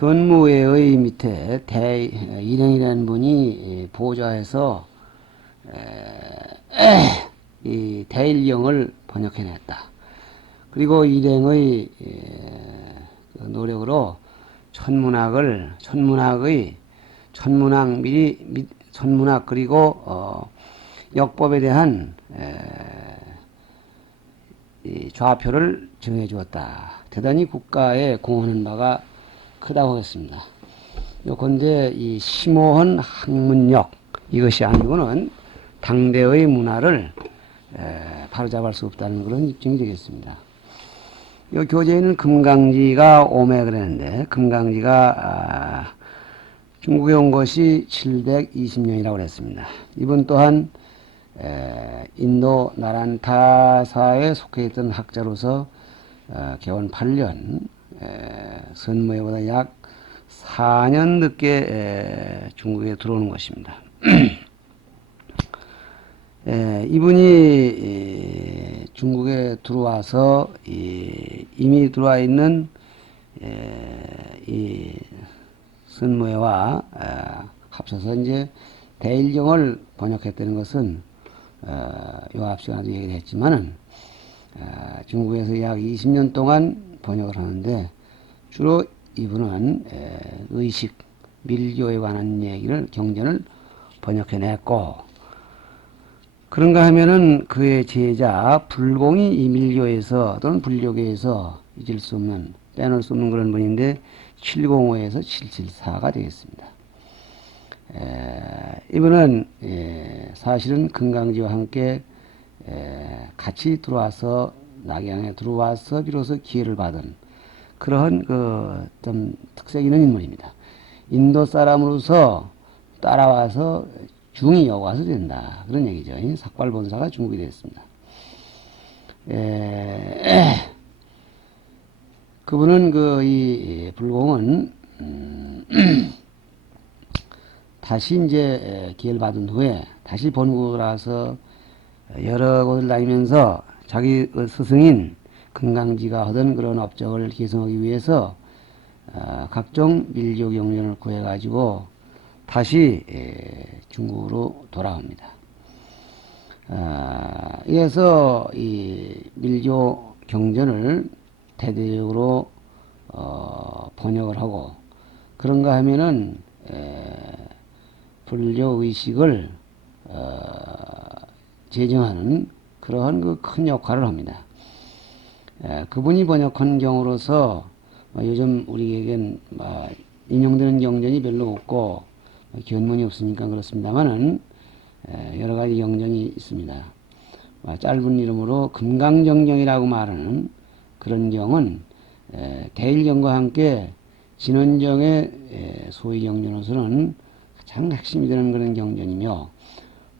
선무회의 밑에 일행이라는 분이 보좌해서 이 대일경을 번역해냈다. 그리고 일행의 노력으로 천문학 그리고 역법에 대한 이 좌표를 정해 주었다. 대단히 국가에 공헌한 바가 크다고 하겠습니다. 요건데 이 심오한 학문력 이것이 아니고는 당대의 문화를 바로잡을 수 없다는 그런 입증이 되겠습니다. 요 교재에는 금강지가 오매 그랬는데 금강지가 중국에 온 것이 720년이라고 그랬습니다. 이분 또한 인도 나란타사에 속해 있던 학자로서 개원 8년 선무회보다 약 4년 늦게 중국에 들어오는 것입니다. 이분이 중국에 들어와서 이미 들어와 있는 이 선무회와 합쳐서 이제 대일경을 번역했다는 것은 요 앞 시간에도 얘기를 했지만은 중국에서 약 20년 동안 번역을 하는데 주로 이분은 의식, 밀교에 관한 얘기를 경전을 번역해냈고, 그런가 하면은 그의 제자 불공이 이 밀교에서 또는 불교계에서 잊을 수 없는, 빼놓을 수 없는 그런 분인데 705에서 774가 되겠습니다. 이분은 사실은 금강지와 함께 같이 들어와서 낙양에 들어와서 비로소 기회를 받은 그러한 좀 특색 있는 인물입니다. 인도 사람으로서 따라와서 중이 여과서 된다 그런 얘기죠. 삭발본사가 중국이 됐습니다. 그분은 이 불공은 다시 이제 기회를 받은 후에 다시 본국을 와서 여러 곳을 다니면서 자기 스승인 금강지가 하던 그런 업적을 계승하기 위해서 각종 밀교 경전을 구해가지고 다시 중국으로 돌아옵니다. 이래서 이 밀교 경전을 대대적으로 번역을 하고, 그런가 하면은 불교 의식을 제정하는 그러한 그 큰 역할을 합니다. 그분이 번역한 경우로서 요즘 우리에겐 인용되는 경전이 별로 없고 견문이 없으니까 그렇습니다만은 여러 가지 경전이 있습니다. 짧은 이름으로 금강정경이라고 말하는 그런 경은 대일경과 함께 진원정의 소위 경전으로서는 가장 핵심이 되는 그런 경전이며,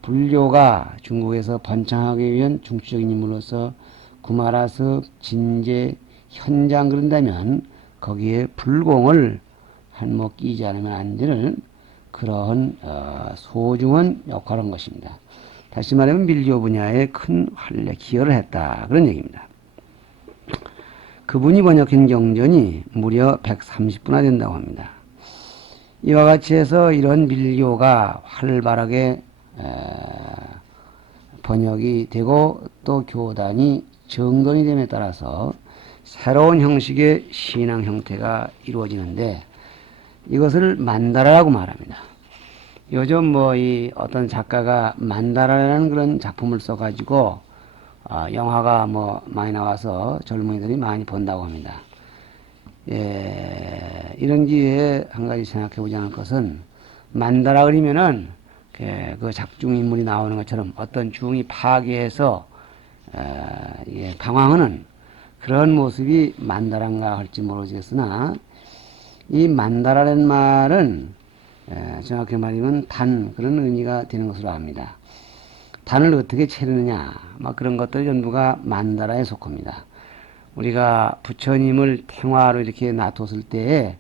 불교가 중국에서 번창하기 위한 중추적인 인물로서 구마라섭, 진제, 현장 그런다면 거기에 불공을 한몫 끼지 않으면 안 되는 그러한 소중한 역할을 한 것입니다. 다시 말하면 밀교 분야에 큰 활약 기여를 했다 그런 얘기입니다. 그분이 번역한 경전이 무려 130부나 된다고 합니다. 이와 같이 해서 이런 밀교가 활발하게 번역이 되고 또 교단이 정돈이 됨에 따라서 새로운 형식의 신앙 형태가 이루어지는데 이것을 만다라라고 말합니다. 요즘 이 어떤 작가가 만다라라는 그런 작품을 써가지고 영화가 많이 나와서 젊은이들이 많이 본다고 합니다. 이런 기회에 한 가지 생각해 보자는 것은, 만다라 그러면은 그 작중 인물이 나오는 것처럼 어떤 중이 파괴해서 방황하는 그런 모습이 만다란가 할지 모르겠으나, 이 만다라는 말은 정확히 말하면 단 그런 의미가 되는 것으로 압니다. 단을 어떻게 채르느냐 그런 것들 전부가 만다라에 속합니다. 우리가 부처님을 탱화로 이렇게 놔뒀을 때에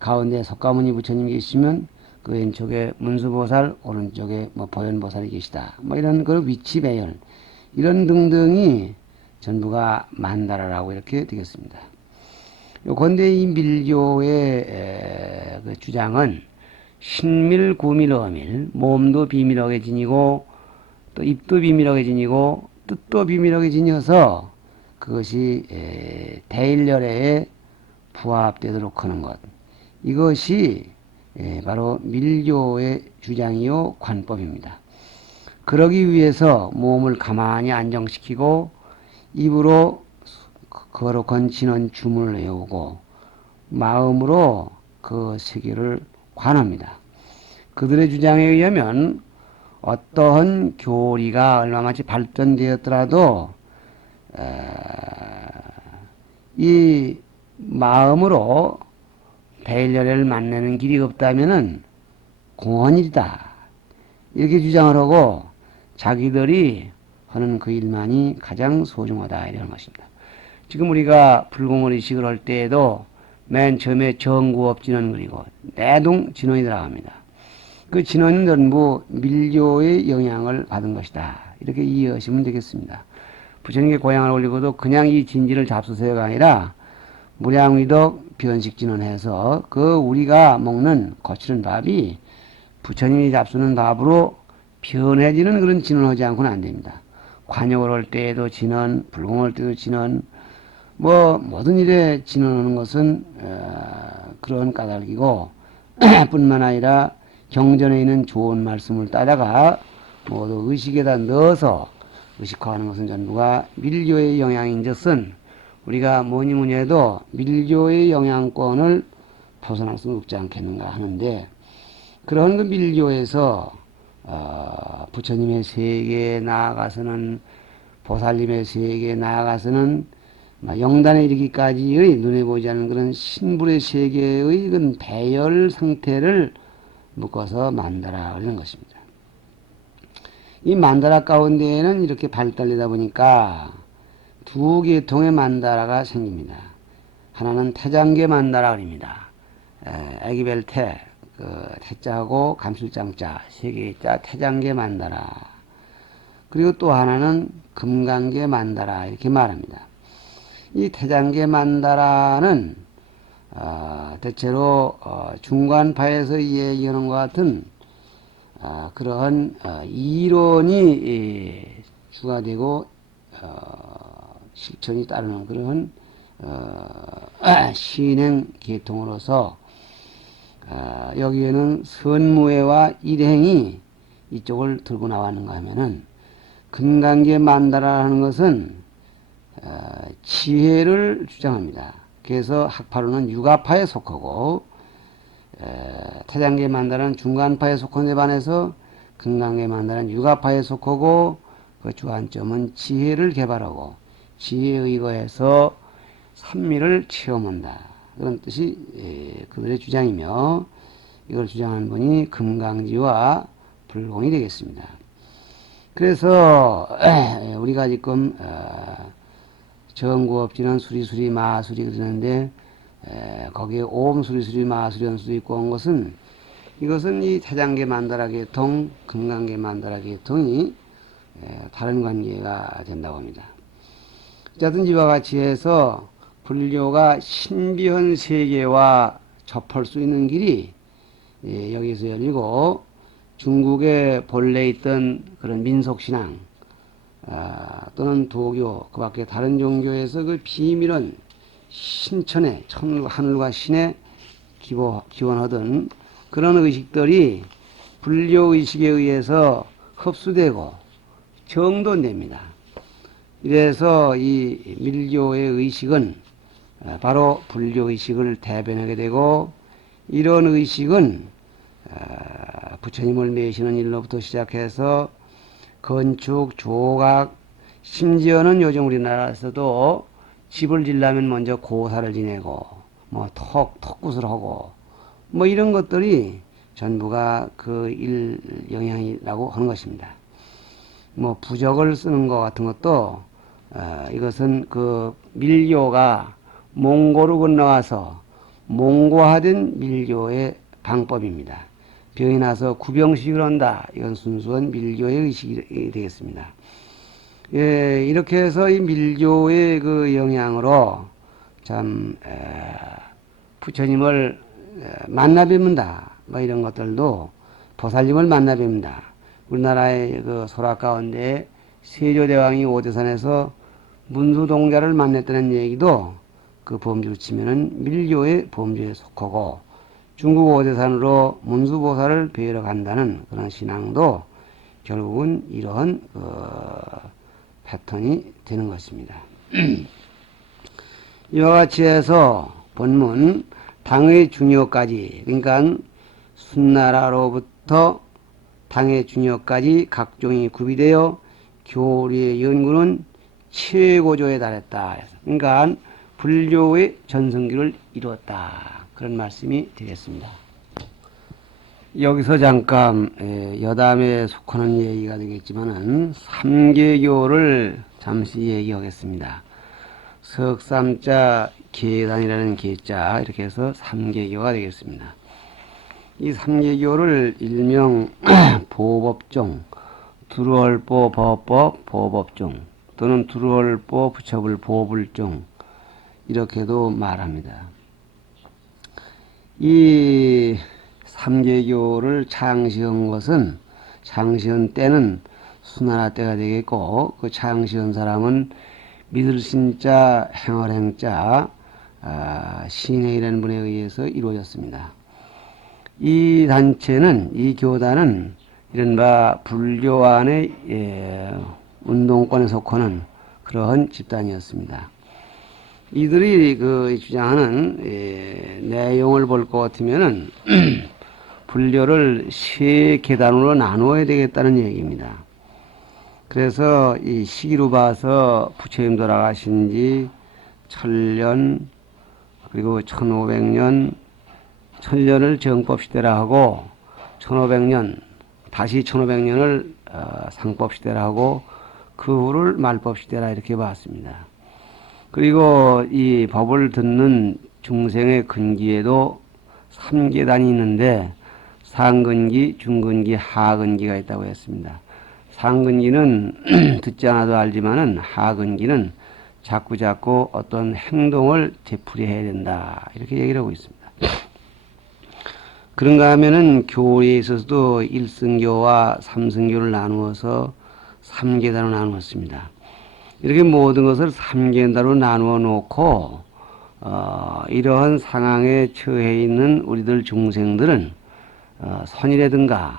가운데 석가모니 부처님이 계시면 그 왼쪽에 문수보살, 오른쪽에 보현보살이 계시다. 이런 그 위치 배열, 이런 등등이 전부가 만다라라고 이렇게 되겠습니다. 그런데 이 밀교의 그 주장은 신밀, 구밀, 어밀, 몸도 비밀하게 지니고 또 입도 비밀하게 지니고 뜻도 비밀하게 지녀서 그것이 대일열애에 부합되도록 하는 것. 이것이 바로 밀교의 주장이요 관법입니다. 그러기 위해서 몸을 가만히 안정시키고 입으로 거룩한 진언 주문을 외우고 마음으로 그 세계를 관합니다. 그들의 주장에 의하면 어떠한 교리가 얼마만치 발전되었더라도 이 마음으로 대일열애를 만나는 길이 없다면은 공헌일이다. 이렇게 주장을 하고 자기들이 하는 그 일만이 가장 소중하다 이런 것입니다. 지금 우리가 불공을 의식을 할 때에도 맨 처음에 정구업 진원 그리고 내동 진원이 들어갑니다. 그 진원은 전부 밀교의 영향을 받은 것이다. 이렇게 이해하시면 되겠습니다. 부처님께 고향을 올리고도 그냥 이 진지를 잡수세요가 아니라 무량위덕 변식진원해서 그 우리가 먹는 거칠은 밥이 부처님이 잡수는 밥으로 변해지는 그런 진원하지 않고는 안 됩니다. 관욕을 할 때에도 진원, 불공할 때도 진원, 모든 일에 진원하는 것은 그런 까닭이고 뿐만 아니라 경전에 있는 좋은 말씀을 따다가 모두 의식에다 넣어서 의식화하는 것은 전부가 밀교의 영향인 것은 우리가 뭐니 뭐니 해도 밀교의 영향권을 벗어날 수는 없지 않겠는가 하는데 그런 그 밀교에서 부처님의 세계에 나아가서는 보살님의 세계에 나아가서는 영단에 이르기까지의 눈에 보이지 않는 그런 신불의 세계의 그 배열 상태를 묶어서 만다라 그러는 것입니다. 이 만다라 가운데에는 이렇게 발달되다 보니까 두 계통의 만다라가 생깁니다. 하나는 태장계 만다라 그럽니다. 애기별 태, 그 태자하고 감술장자 세 개의 자 태장계 만다라. 그리고 또 하나는 금강계 만다라 이렇게 말합니다. 이 태장계 만다라는 대체로 중관파에서 얘기하는 것 같은 그러한 이론이 주가 되고 실천이 따르는 그런 신행 계통으로서 여기에는 선무회와 일행이 이쪽을 들고 나왔는가 하면은 금강계 만다라는 것은 지혜를 주장합니다. 그래서 학파로는 육아파에 속하고 태장계 만다라는 중간파에 속한 데 반해서 금강계 만다라는 육아파에 속하고 그 주안점은 지혜를 개발하고 지혜에 의거해서 삼미를 체험한다. 그런 뜻이 그들의 주장이며 이걸 주장하는 분이 금강지와 불공이 되겠습니다. 그래서 우리가 지금 정구업지는 수리수리 마수리 그러는데 거기에 옴 수리수리 마수리 연수도 있고 한 것은 이것은 이 태장계 만다라 계통, 금강계 만다라 계통이 다른 관계가 된다고 합니다. 어쨌든 이와 같이 해서 불교가 신비한 세계와 접할 수 있는 길이 여기서 열리고 중국에 본래 있던 그런 민속신앙 또는 도교 그 밖에 다른 종교에서 그 비밀은 신천에 하늘과 신에 기원하던 그런 의식들이 불교 의식에 의해서 흡수되고 정돈됩니다. 이래서 이 밀교의 의식은 바로 불교 의식을 대변하게 되고 이런 의식은 부처님을 모시는 일로부터 시작해서 건축, 조각, 심지어는 요즘 우리나라에서도 집을 지려면 먼저 고사를 지내고 턱굿을 하고 이런 것들이 전부가 그 일 영향이라고 하는 것입니다. 부적을 쓰는 것 같은 것도 이것은 그 밀교가 몽고로 건너와서 몽고화된 밀교의 방법입니다. 병이 나서 구병식을 한다. 이건 순수한 밀교의 의식이 되겠습니다. 이렇게 해서 이 밀교의 그 영향으로 참 부처님을 만나 뵙는다. 뭐 이런 것들도 보살님을 만나 뵙는다. 우리나라의 그 소라 가운데 세조대왕이 오대산에서 문수동자를 만났다는 얘기도 그 범주로 치면은 밀교의 범주에 속하고, 중국 오대산으로 문수보살을 뵈러 간다는 그런 신앙도 결국은 이러한 패턴이 되는 것입니다. 이와 같이 해서 본문 당의 중요까지, 그러니까 순나라로부터 당의 중요까지 각종이 구비되어 교리의 연구는 최고조에 달했다. 그러니까 불교의 전성기를 이루었다. 그런 말씀이 되겠습니다. 여기서 잠깐 여담에 속하는 얘기가 되겠지만은 삼계교를 잠시 얘기하겠습니다. 석삼자 계단이라는 계자, 이렇게 해서 삼계교가 되겠습니다. 이 삼계교를 일명 보법종, 두루얼보 법법 보법종 또는 두루얼보 부처불 보불종, 이렇게도 말합니다. 이 삼계교를 창시한 것은, 창시한 때는 수나라 때가 되겠고, 그 창시한 사람은 믿을 신자 행할 행자 신행이라는 분에 의해서 이루어졌습니다. 이 단체는, 이 교단은 이른바 불교 안의 운동권에 속하는 그러한 집단이었습니다. 이들이 그 주장하는 내용을 볼 것 같으면은 불교를 세 계단으로 나누어야 되겠다는 얘기입니다. 그래서 이 시기로 봐서 부처님 돌아가신 지 1000년, 그리고 1500년, 1000년을 정법시대라 하고, 1500년, 다시 1500년을 상법시대라 하고, 그 후를 말법시대라 이렇게 봤습니다. 그리고 이 법을 듣는 중생의 근기에도 3계단이 있는데, 상근기, 중근기, 하근기가 있다고 했습니다. 상근기는 듣지 않아도 알지만은, 하근기는 자꾸자꾸 어떤 행동을 되풀이해야 된다, 이렇게 얘기를 하고 있습니다. 그런가 하면은 교리에 있어서도 1승교와 3승교를 나누어서 3계단으로 나누었습니다. 이렇게 모든 것을 3계단으로 나누어 놓고 이러한 상황에 처해 있는 우리들 중생들은 선이라든가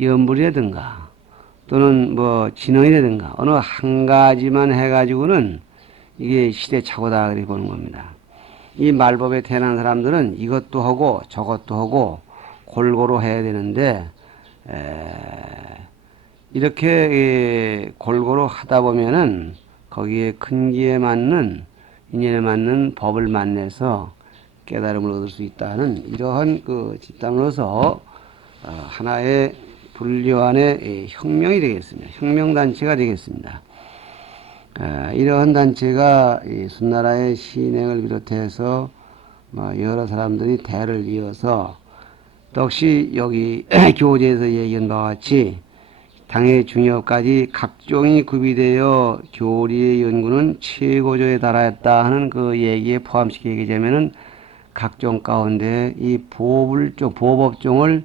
염불이라든가 또는 뭐 진언이라든가 어느 한 가지만 해가지고는 이게 시대착오다 그렇게 보는 겁니다. 이 말법에 태어난 사람들은 이것도 하고 저것도 하고 골고루 해야 되는데, 이렇게 골고루 하다 보면은 거기에 근기에 맞는, 인연에 맞는 법을 만나서 깨달음을 얻을 수 있다는 이러한 그 집단으로서 하나의 불교 안의 혁명이 되겠습니다. 혁명단체가 되겠습니다. 이러한 단체가 이 순나라의 신행을 비롯해서 여러 사람들이 대를 이어서 역시 여기 교재에서 얘기한 바와 같이 당의 중요까지 각종이 구비되어 교리의 연구는 최고조에 달하였다 하는 그 얘기에 포함시켜 얘기하자면은 각종 가운데 이 보법종을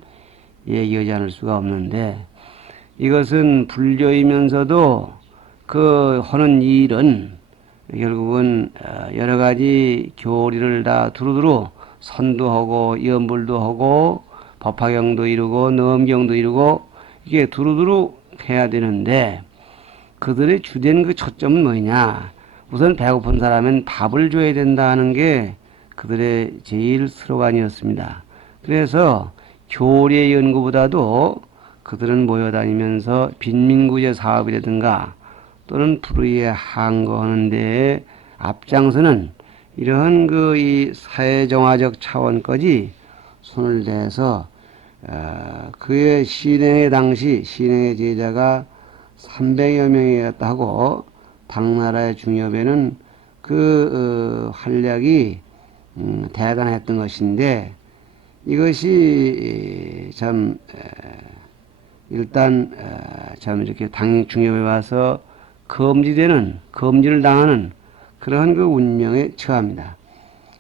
얘기하지 않을 수가 없는데, 이것은 불교이면서도 그 하는 일은 결국은 여러 가지 교리를 다 두루두루 선도하고 염불도 하고 법화경도 이루고 넘경도 이루고 이게 두루두루 해야 되는데, 그들의 주된 그 초점은 뭐냐? 우선 배고픈 사람은 밥을 줘야 된다는 게 그들의 제일 스로건이었습니다. 그래서 교리의 연구보다도 그들은 모여다니면서 빈민구제 사업이라든가 또는 불의에 항거하는 데에 앞장서는 이러한 그 이 사회정화적 차원까지 손을 대서 그의 신행의 당시 신행의 제자가 300여 명이었다 하고, 당나라의 중엽에는 그 활약이 대단했던 것인데, 이것이 참 일단 참 이렇게 당 중엽에 와서 금지를 당하는 그러한 그 운명에 처합니다.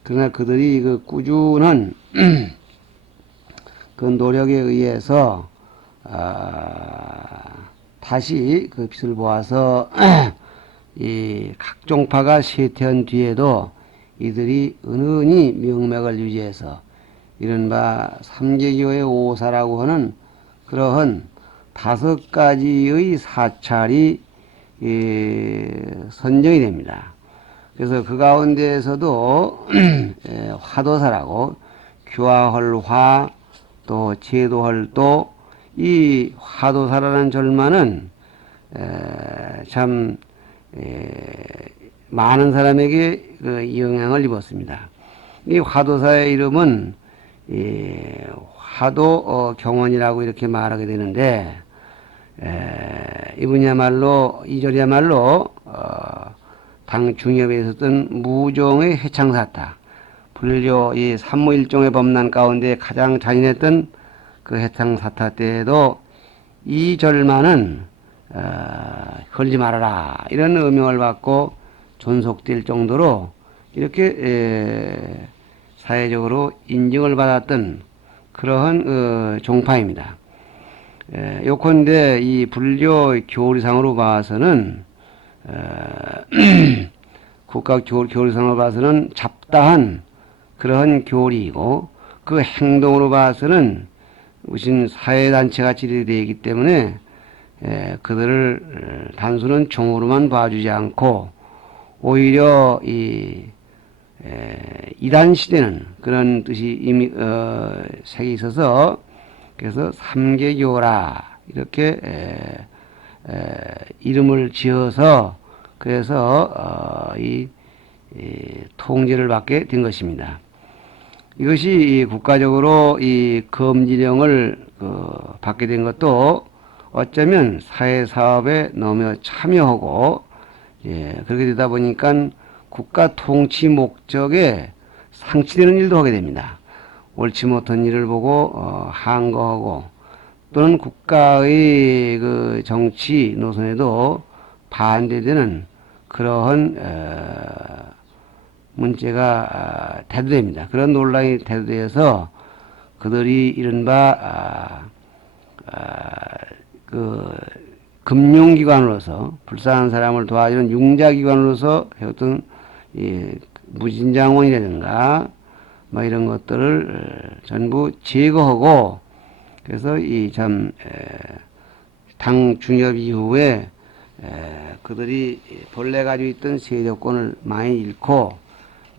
그러나 그들이 그 꾸준한 그 노력에 의해서 다시 그 빛을 보아서 이 각종파가 쇠퇴한 뒤에도 이들이 은은히 명맥을 유지해서 이른바 삼계교의 오사라고 하는 그러한 5가지의 사찰이 선정이 됩니다. 그래서 그 가운데에서도 화도사라고 규화할 화, 또 제도할 도, 이 화도사라는 절만은 참 많은 사람에게 그 영향을 입었습니다. 이 화도사의 이름은 화도 경원이라고 이렇게 말하게 되는데, 이분이야말로 이 절이야말로 당 중엽에 있었던 무종의 해창사타, 불교 이 삼무일종의 법난 가운데 가장 잔인했던 그 해창사타 때에도 이 절만은 걸지 말아라 이런 의명을 받고 존속될 정도로 이렇게 사회적으로 인정을 받았던 그러한 종파입니다. 요컨대 이 불교 교리상으로 봐서는 국가 교리상으로 봐서는 잡다한 그러한 교리이고, 그 행동으로 봐서는 무슨 사회단체 같이 되어 있기 때문에 그들을 단순한 종으로만 봐주지 않고 오히려 이 이단 시대는 그런 뜻이 이미 색이 있어서 그래서 삼계교라 이렇게 이름을 지어서 그래서 이 통제를 받게 된 것입니다. 이것이 국가적으로 이 검지령을 받게 된 것도 어쩌면 사회사업에 너무 참여하고 그렇게 되다 보니까 국가 통치 목적에 상치되는 일도 하게 됩니다. 옳지 못한 일을 보고 항거하고 또는 국가의 그 정치 노선에도 반대되는 그러한 문제가 대두됩니다. 그런 논란이 대두돼서 그들이 이른바 그 금융기관으로서 불쌍한 사람을 도와주는 융자기관으로서 해왔던 무진장원이라든가 뭐 이런 것들을 전부 제거하고, 그래서 이 참 당 중엽 이후에 그들이 본래 가지고 있던 세력권을 많이 잃고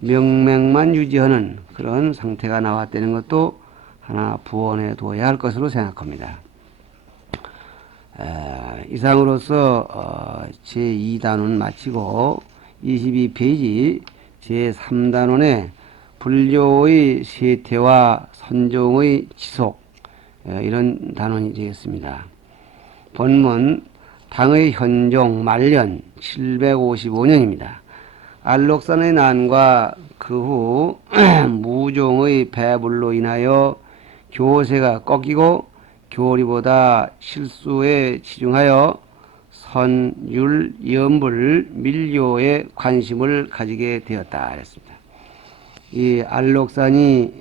명맥만 유지하는 그런 상태가 나왔다는 것도 하나 부원해 둬야 할 것으로 생각합니다. 이상으로서 제2단원 마치고 22페이지 제3단원에 불교의 세태와 선종의 지속, 이런 단원이 되겠습니다. 본문 당의 현종 말년 755년입니다. 안록산의 난과 그 후 무종의 배불로 인하여 교세가 꺾이고 교리보다 실수에 치중하여 선, 율, 염불, 밀교에 관심을 가지게 되었다 그랬습니다. 이 안록산이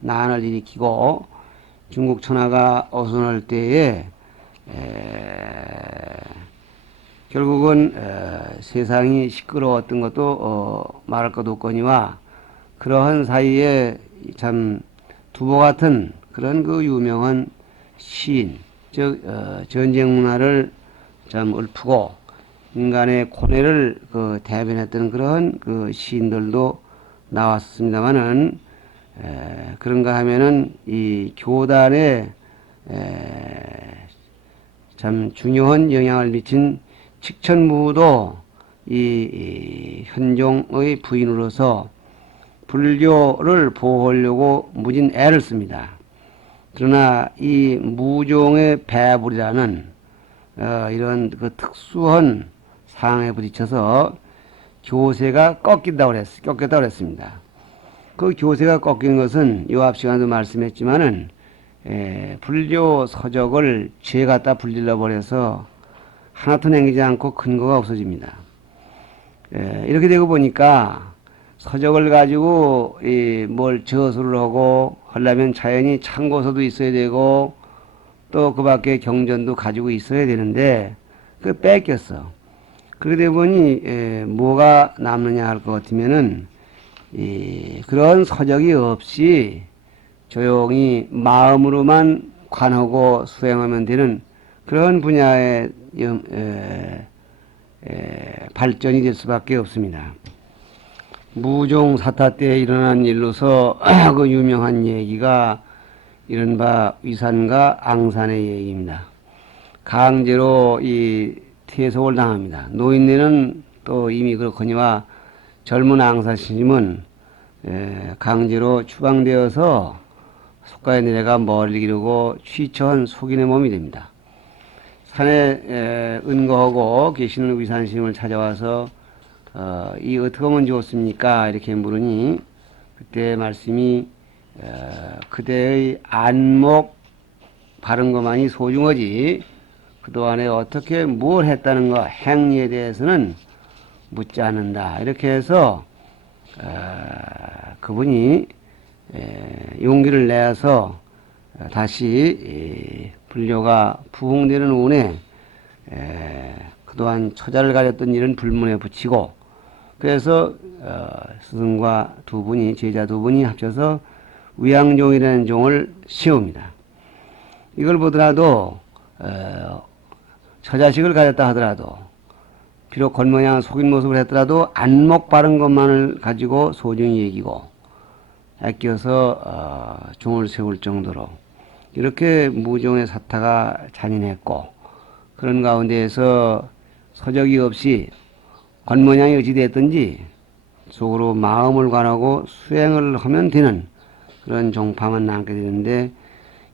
난을 일으키고 중국 천하가 어수선할 때에 결국은 세상이 시끄러웠던 것도 말할 것 없거니와, 그러한 사이에 참 두보 같은 그런 그 유명한 시인, 즉 전쟁 문화를 참 읊고 인간의 고뇌를 대변했던 그런 그 시인들도 나왔습니다만은, 그런가 하면은 이 교단에 참 중요한 영향을 미친 칙천무도 이 현종의 부인으로서 불교를 보호하려고 무진 애를 씁니다. 그러나 이 무종의 배불이라는 이런 그 특수한 상황에 부딪혀서 교세가 꺾였다고 그랬습니다. 그 교세가 꺾인 것은 요 앞 시간도 말씀했지만은 불교 서적을 죄 갖다 불질러 버려서 하나도 남기지 않고 근거가 없어집니다. 이렇게 되고 보니까 서적을 가지고 뭘 저수를 하고 하려면 자연히 참고서도 있어야 되고 또 그 밖에 경전도 가지고 있어야 되는데 그 뺏겼어. 그러다 보니 뭐가 남느냐 할 것 같으면은 그런 서적이 없이 조용히 마음으로만 관하고 수행하면 되는 그런 분야의 발전이 될 수밖에 없습니다. 무종 사타 때 일어난 일로서 그 유명한 얘기가 이른바 위산과 앙산의 얘기입니다. 강제로 이 퇴속을 당합니다. 노인네는 또 이미 그렇거니와 젊은 앙사 스님은 강제로 추방되어서 속가에 내려가 머리를 기르고 취처한 속인의 몸이 됩니다. 산에 은거하고 계시는 위산 스님을 찾아와서 이 어떻게 하면 좋습니까? 이렇게 물으니 그때 말씀이 그대의 안목 바른 것만이 소중하지 그동안에 어떻게 뭘 했다는 거 행위에 대해서는 묻지 않는다. 이렇게 해서 그분이 용기를 내서 다시 불교가 부흥되는 운에 그동안 처자를 가졌던 일은 불문에 붙이고 그래서 스승과 두 분이 제자 두 분이 합쳐서 위양종이라는 종을 세웁니다. 이걸 보더라도 처자식을 가졌다 하더라도 비록 겉모양 속인 모습을 했더라도 안목 바른 것만을 가지고 소중히 얘기고 아껴서 종을 세울 정도로 이렇게 무종의 사타가 잔인했고 그런 가운데에서 서적이 없이 겉모양이 어찌됐든지 속으로 마음을 관하고 수행을 하면 되는 그런 종파만 남게 되는데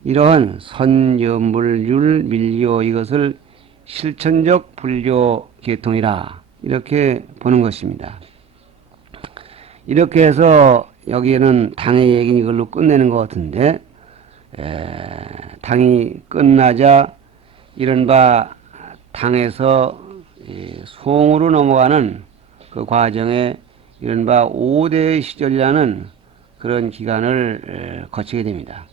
이러한 선여물율 밀교 이것을 실천적 불교 계통이라 이렇게 보는 것입니다. 이렇게 해서 여기에는 당의 얘기는 이걸로 끝내는 것 같은데 당이 끝나자 이른바 당에서 송으로 넘어가는 그 과정에 이른바 5대의 시절이라는 그런 기간을 거치게 됩니다.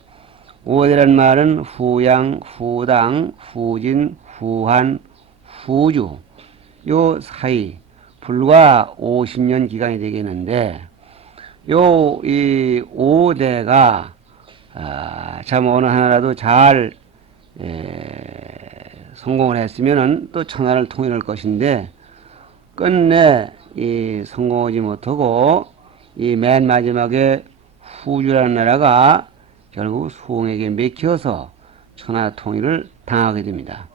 5대란 말은 후양, 후당, 후진, 후한, 후주 요 사이 불과 50년 기간이 되겠는데 요 이 5대가 참 어느 하나라도 잘 성공을 했으면은 또 천하를 통일할 것인데 끝내 이 성공하지 못하고 이 맨 마지막에 후주라는 나라가 결국 수홍에게 맥혀서 천하 통일을 당하게 됩니다.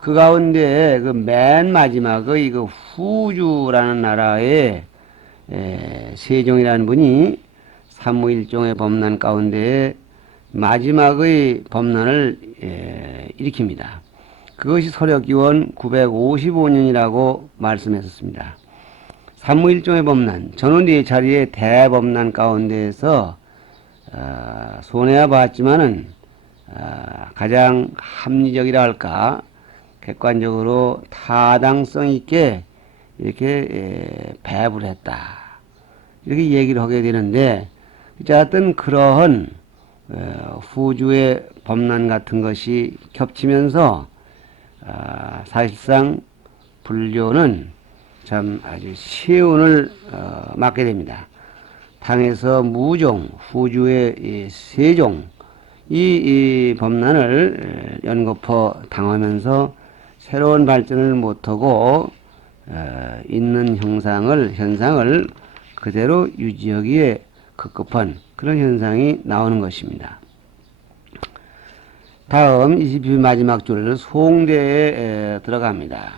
그 가운데 그 맨 마지막의 그 후주라는 나라의 세종이라는 분이 삼무일종의 범난 가운데 마지막의 범난을 일으킵니다. 그것이 서력기원 955년이라고 말씀했었습니다. 삼무일종의 범난, 저는 이 자리에 대범난 가운데에서 손해야 봤지만은 가장 합리적이라 할까 객관적으로 타당성 있게 이렇게 배부를 했다 이렇게 얘기를 하게 되는데 어쨌든 그러한 후주의 범난 같은 것이 겹치면서 사실상 불교는 참 아주 시운을 맞게 됩니다. 당에서 무종, 후주의 세종 이 범난을 연거푸 당하면서 새로운 발전을 못하고 있는 현상을 그대로 유지하기에 급급한 그런 현상이 나오는 것입니다. 다음 20편 마지막 줄 송대에 들어갑니다.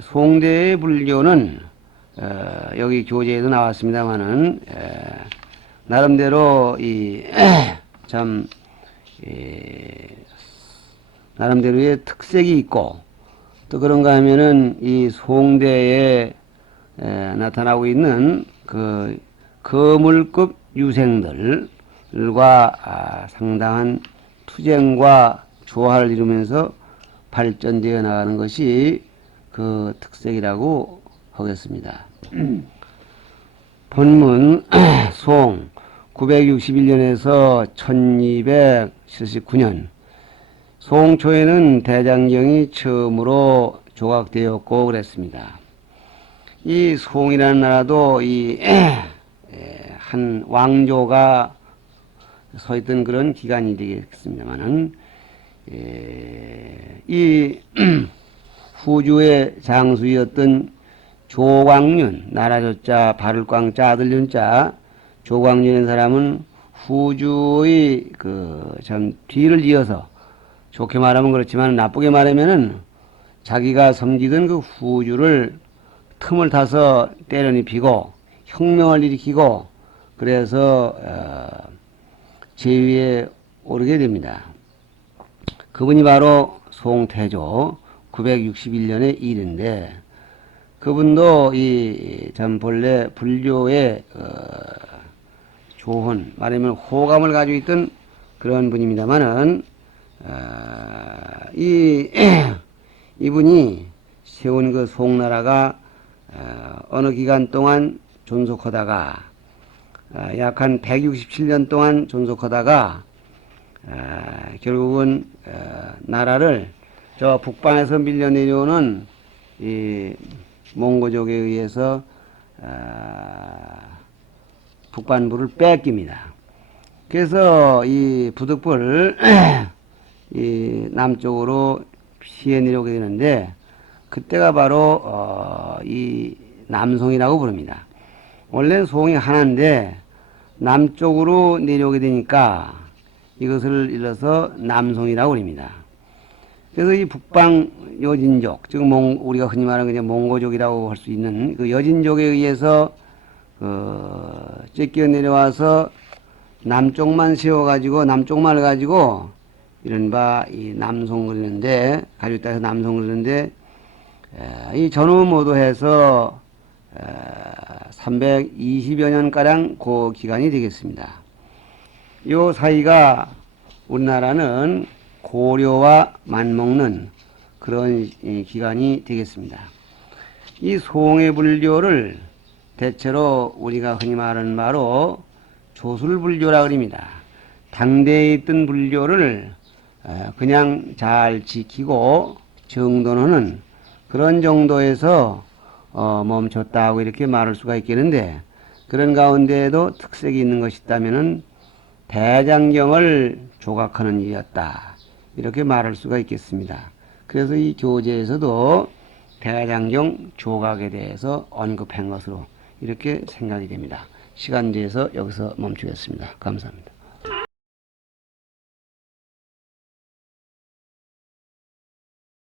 송대의 불교는 여기 교재에도 나왔습니다만은 나름대로 참 나름대로의 특색이 있고 또 그런가 하면은 이 송대에 나타나고 있는 그 거물급 유생들과 상당한 투쟁과 조화를 이루면서 발전되어 나가는 것이 그 특색이라고 하겠습니다. 본문 송 961년에서 1279년 송초에는 대장경이 처음으로 조각되었고 그랬습니다. 이 송이라는 나라도 한 왕조가 서 있던 그런 기간이 되겠습니다만은 이 후주의 장수였던 조광윤, 나라조자 바를광자 아들윤자 조광윤이라는 사람은 후주의 참 뒤를 이어서, 좋게 말하면 그렇지만 나쁘게 말하면은 자기가 섬기던 그 후주를 틈을 타서 때려눕히고 혁명을 일으키고 그래서 제위에 오르게 됩니다. 그분이 바로 송태조 961년의 일인데, 그분도 참 본래 불교의 조헌, 말하면 호감을 가지고 있던 그런 분입니다만은 이분이 세운 그 송나라가 어느 기간 동안 존속하다가 약 한 167년 동안 존속하다가 결국은 나라를 저 북방에서 밀려 내려오는 이 몽고족에 의해서 북반부를 뺏깁니다. 그래서 이 부득불 이 남쪽으로 피해 내려오게 되는데, 그때가 바로 이 남송이라고 부릅니다. 원래 송이 하나인데 남쪽으로 내려오게 되니까 이것을 일러서 남송이라고 부릅니다. 그래서 이 북방 여진족, 즉 우리가 흔히 말하는 그냥 몽고족이라고 할 수 있는 그 여진족에 의해서 쫓겨 내려와서 남쪽만 세워가지고 남쪽만을 가지고 이른바 이 남송 그러는데, 가지고 있다 해서 남송 그러는데, 이 전후 모두 해서 320여 년가량 그 기간이 되겠습니다. 요 사이가 우리나라는 고려와 맞먹는 그런 기간이 되겠습니다. 이 송해불교를 대체로 우리가 흔히 말하는 바로 조술불교라 그럽니다. 당대에 있던 불교를 그냥 잘 지키고 정돈하는 그런 정도에서 멈췄다고 이렇게 말할 수가 있겠는데, 그런 가운데에도 특색이 있는 것이 있다면은 대장경을 조각하는 일이었다, 이렇게 말할 수가 있겠습니다. 그래서 이 교재에서도 대장경 조각에 대해서 언급한 것으로 이렇게 생각이 됩니다. 시간제에서 여기서 멈추겠습니다. 감사합니다.